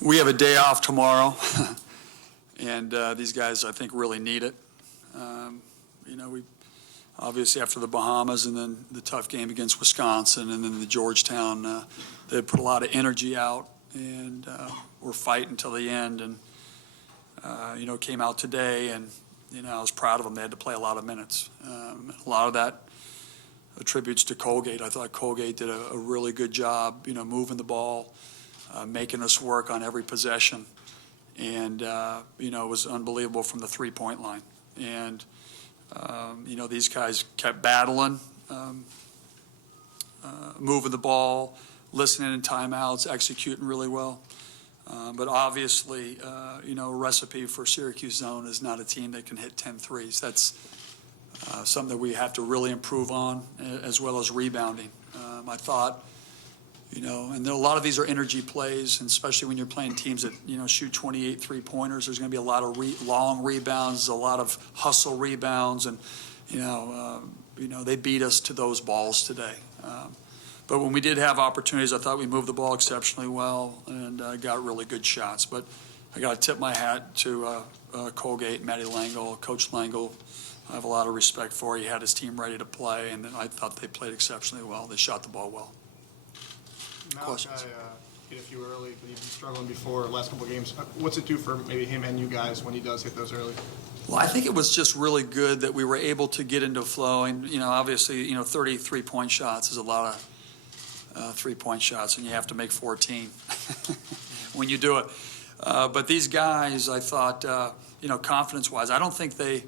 We have a day off tomorrow, and these guys, I think, really need it. We obviously after the Bahamas and then the tough game against Wisconsin and then the Georgetown, they put a lot of energy out, and we're fighting till the end. And came out today, and I was proud of them. They had to play a lot of minutes. A lot of that attributes to Colgate. I thought Colgate did a really good job, moving the ball, making us work on every possession, and it was unbelievable from the three-point line. And these guys kept battling, moving the ball, listening in timeouts, executing really well. But obviously, a recipe for Syracuse zone is not a team that can hit 10 threes. That's something that we have to really improve on, as well as rebounding. I thought, and a lot of these are energy plays, and especially when you're playing teams that, shoot 28 three-pointers, there's going to be a lot of long rebounds, a lot of hustle rebounds, and, they beat us to those balls today. But when we did have opportunities, I thought we moved the ball exceptionally well and got really good shots. But I got to tip my hat to Colgate, Matty Langle, Coach Langle. I have a lot of respect for. He had his team ready to play, and then I thought they played exceptionally well. They shot the ball well. Questions? Hit a few early, but he's been struggling before last couple of games. What's it do for maybe him and you guys when he does hit those early? Well, I think it was just really good that we were able to get into flow. And, obviously, 33-point shots is a lot of three-point shots, and you have to make 14 when you do it. But these guys, I thought, confidence-wise, I don't think they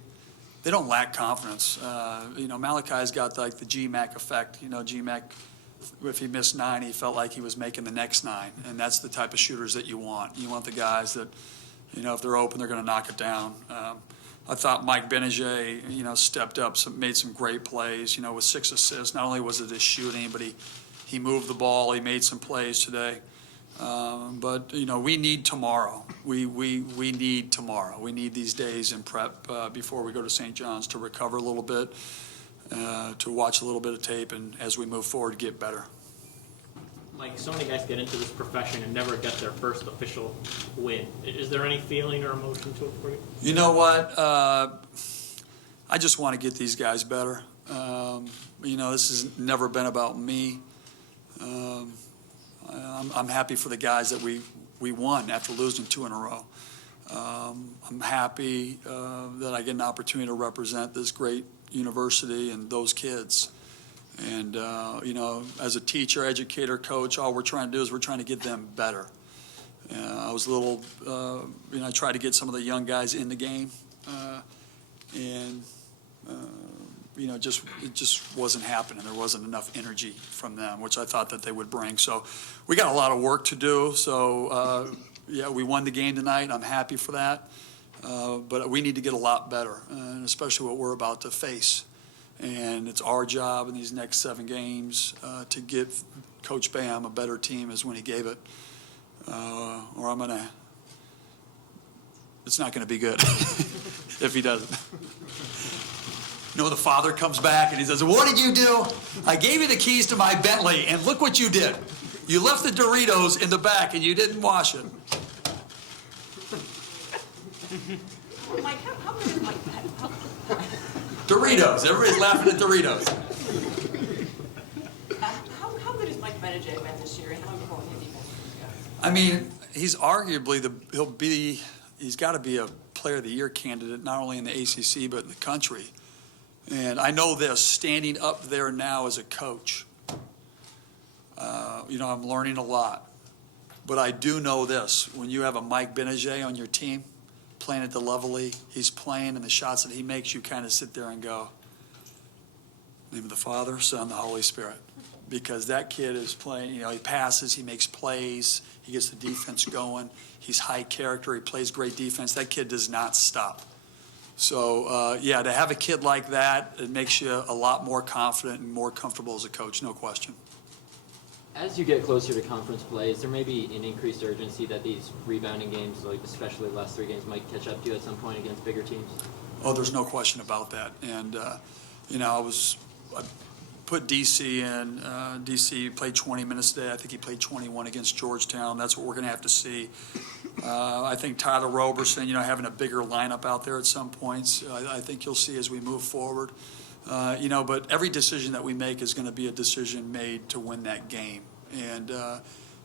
don't lack confidence. Malachi's got like the GMAC effect. GMAC, if he missed 9, he felt like he was making the next 9, and that's the type of shooters that you want. You want the guys that, if they're open, they're going to knock it down. I thought Mike Benajay, stepped up, made some great plays. With 6 assists. Not only was it his shooting, but he moved the ball. He made some plays today. But we need tomorrow. We need tomorrow. We need these days in prep before we go to St. John's to recover a little bit, to watch a little bit of tape, and as we move forward, get better. Mike, so many guys get into this profession and never get their first official win. Is there any feeling or emotion to it for you? You know what? I just want to get these guys better. This has never been about me. I'm happy for the guys that we won after losing 2 in a row. I'm happy that I get an opportunity to represent this great university and those kids. And, as a teacher, educator, coach, all we're trying to do is we're trying to get them better. I was a little, I tried to get some of the young guys in the game. It just wasn't happening. There wasn't enough energy from them, which I thought that they would bring. So we got a lot of work to do. So, we won the game tonight. I'm happy for that. But we need to get a lot better, and especially what we're about to face. And it's our job in these next 7 games to give Coach Boeheim a better team as when he gave it. Or it's not going to be good if he doesn't. The father comes back and he says, "What did you do? I gave you the keys to my Bentley, and look what you did. You left the Doritos in the back, and you didn't wash it." Mike, how good is Mike? Doritos. Everybody's laughing at Doritos. How good is Mike Benajay been this year, and how important has he been for you guys? I mean, he's arguably he's got to be a Player of the Year candidate, not only in the ACC but in the country. And I know this, standing up there now as a coach, I'm learning a lot. But I do know this, when you have a Mike Benajay on your team, playing at the level he's playing, and the shots that he makes, you kind of sit there and go, in the name of the Father, Son, the Holy Spirit. Because that kid is playing, he passes, he makes plays, he gets the defense going, he's high character, he plays great defense. That kid does not stop. So, to have a kid like that, it makes you a lot more confident and more comfortable as a coach, no question. As you get closer to conference play, is there maybe an increased urgency that these rebounding games, like especially the last 3 games, might catch up to you at some point against bigger teams? Oh, there's no question about that. And, put DC in. DC played 20 minutes today. I think he played 21 against Georgetown. That's what we're going to have to see. I think Tyler Roberson, having a bigger lineup out there at some points, I think you'll see as we move forward. But every decision that we make is going to be a decision made to win that game. And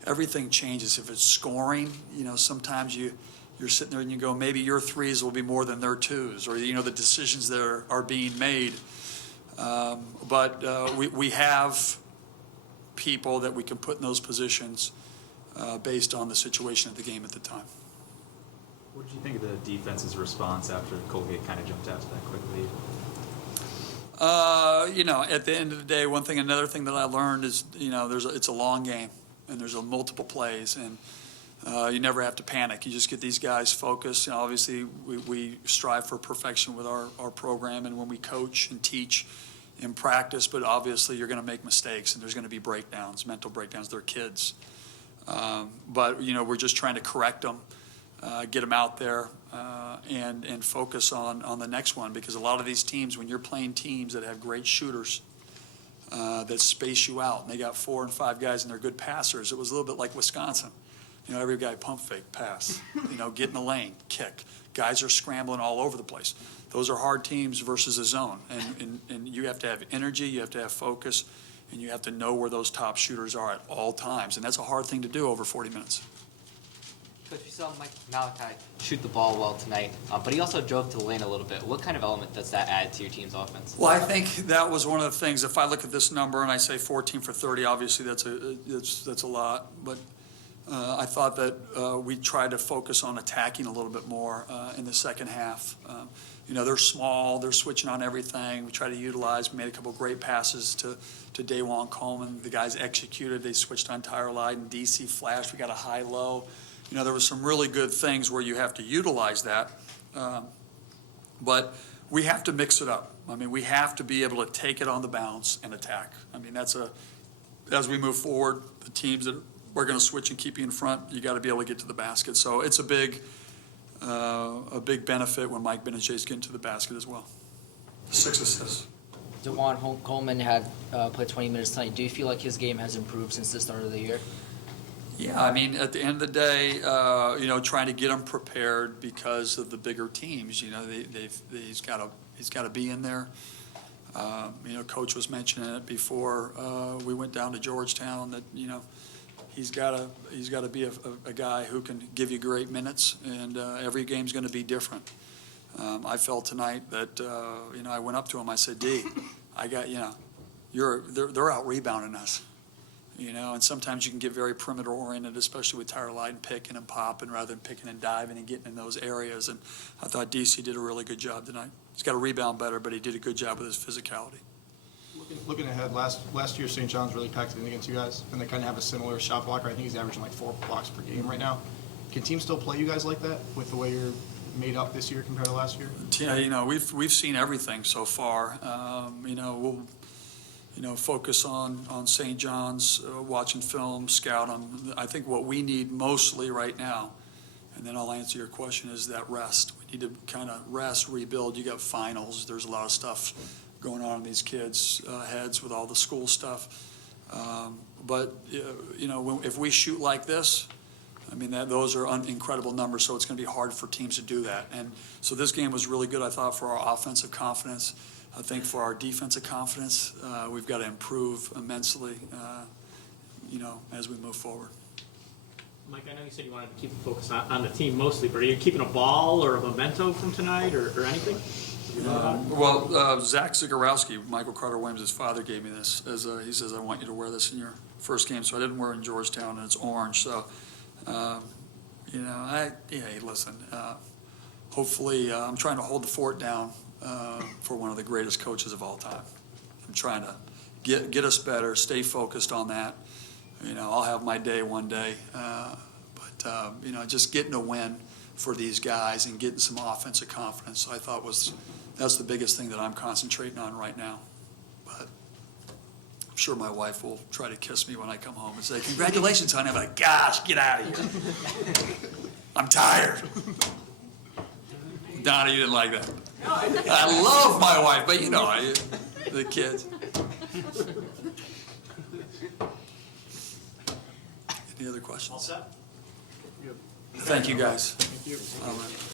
everything changes. If it's scoring, sometimes you're sitting there and you go, maybe your threes will be more than their twos, or, the decisions that are being made. But we have people that we can put in those positions based on the situation of the game at the time. What did you think of the defense's response after Colgate kind of jumped out to that quick lead? At the end of the day, another thing that I learned is, it's a long game, and there's multiple plays, and you never have to panic. You just get these guys focused. Obviously, we strive for perfection with our program, and when we coach and teach in practice, but obviously you're going to make mistakes, and there's going to be breakdowns, mental breakdowns. They're kids. But we're just trying to correct them, get them out there, and focus on the next one, because a lot of these teams, when you're playing teams that have great shooters that space you out, and they got 4 and 5 guys and they're good passers, it was a little bit like Wisconsin. Every guy pump fake, pass, get in the lane, kick. Guys are scrambling all over the place. Those are hard teams versus a zone, and you have to have energy, you have to have focus, and you have to know where those top shooters are at all times, and that's a hard thing to do over 40 minutes. Coach, we saw Malachi shoot the ball well tonight, but he also drove to the lane a little bit. What kind of element does that add to your team's offense? Well, I think that was one of the things. If I look at this number and I say 14 for 30, obviously that's a lot. But I thought that we tried to focus on attacking a little bit more in the second half. They're small, they're switching on everything. We try to utilize. We made a couple great passes to Daewon Coleman. The guys executed. They switched on Tyler Lydon. DC flashed. We got a high-low. There was some really good things where you have to utilize that, but we have to mix it up. We have to be able to take it on the bounce and attack. As we move forward, the teams that are going to switch and keep you in front, you got to be able to get to the basket. So it's a big benefit when Mike Benajay's getting to the basket as well. 6 assists. Daewon Coleman had played 20 minutes tonight. Do you feel like his game has improved since the start of the year? Yeah, at the end of the day, trying to get them prepared because of the bigger teams. He's got to be in there. Coach was mentioning it before we went down to Georgetown that he's got to be a guy who can give you great minutes, and every game's going to be different. I felt tonight that I went up to him. I said, D, I got they're out rebounding us. And sometimes you can get very perimeter oriented, especially with Tyler Lydon picking and popping rather than picking and diving and getting in those areas. And I thought DC did a really good job tonight. He's got to rebound better, but he did a good job with his physicality. Looking ahead, last year St. John's really packed it in against you guys, and they kind of have a similar shot blocker. I think he's averaging like 4 blocks per game right now. Can teams still play you guys like that with the way you're made up this year compared to last year? Yeah, we've seen everything so far. We'll focus on St. John's, watching film, scout them. I think what we need mostly right now, and then I'll answer your question, is that rest. We need to kind of rest, rebuild. You got finals. There's a lot of stuff going on in these kids' heads with all the school stuff. But if we shoot like this, those are incredible numbers, so it's going to be hard for teams to do that. And so this game was really good, I thought, for our offensive confidence. I think for our defensive confidence, we've got to improve immensely, as we move forward. Mike, I know you said you wanted to keep the focus on the team mostly, but are you keeping a ball or a memento from tonight or anything? Zach Zagorowski, Michael Carter Williams' father, gave me this. He says, I want you to wear this in your first game. So I didn't wear it in Georgetown, and it's orange. So, listen, hopefully I'm trying to hold the fort down for one of the greatest coaches of all time. I'm trying to get us better, stay focused on that. I'll have my day one day. But just getting a win for these guys and getting some offensive confidence, I thought that's the biggest thing that I'm concentrating on right now. But I'm sure my wife will try to kiss me when I come home and say, congratulations, honey. I'm like, gosh, get out of here. I'm tired. Donna, you didn't like that. I love my wife, but the kids. questions. All set? Thank you, guys. Thank you. All right.